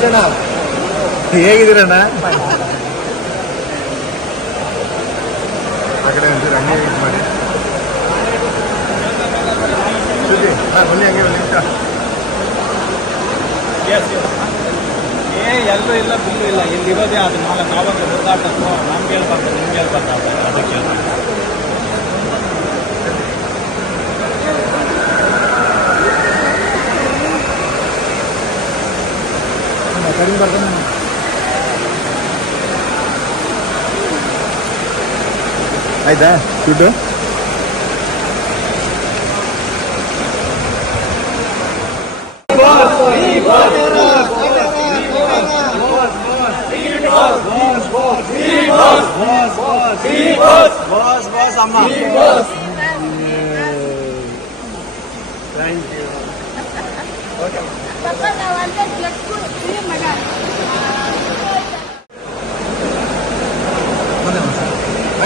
ಎಲ್ಲೂ ಇಲ್ಲ ಬಿಲ್ಲು ಇಲ್ಲ ಇಲ್ಲಿರೋದೇ ಅದನ್ನ ನಾವಾಗ ಓದಾಟಕ್ಕೂ ನಮ್ಗೆ ಹೇಳ್ಬಾರ್ದು ನಿಮ್ಗೆ ಹೇಳ್ಬಾರ್ದು ಅದಕ್ಕೆ കരിയും പറഞ്ഞു ആയിട്ടാ food Thank you. Papa, now I'm going to get food.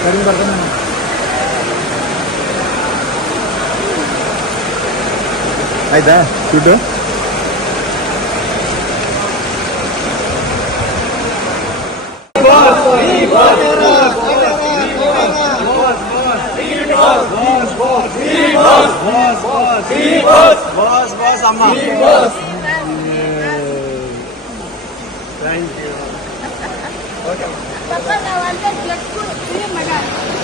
Karim Bardem. Hai dah, sudah. Thank you. Papa, I want to get good. Yeah.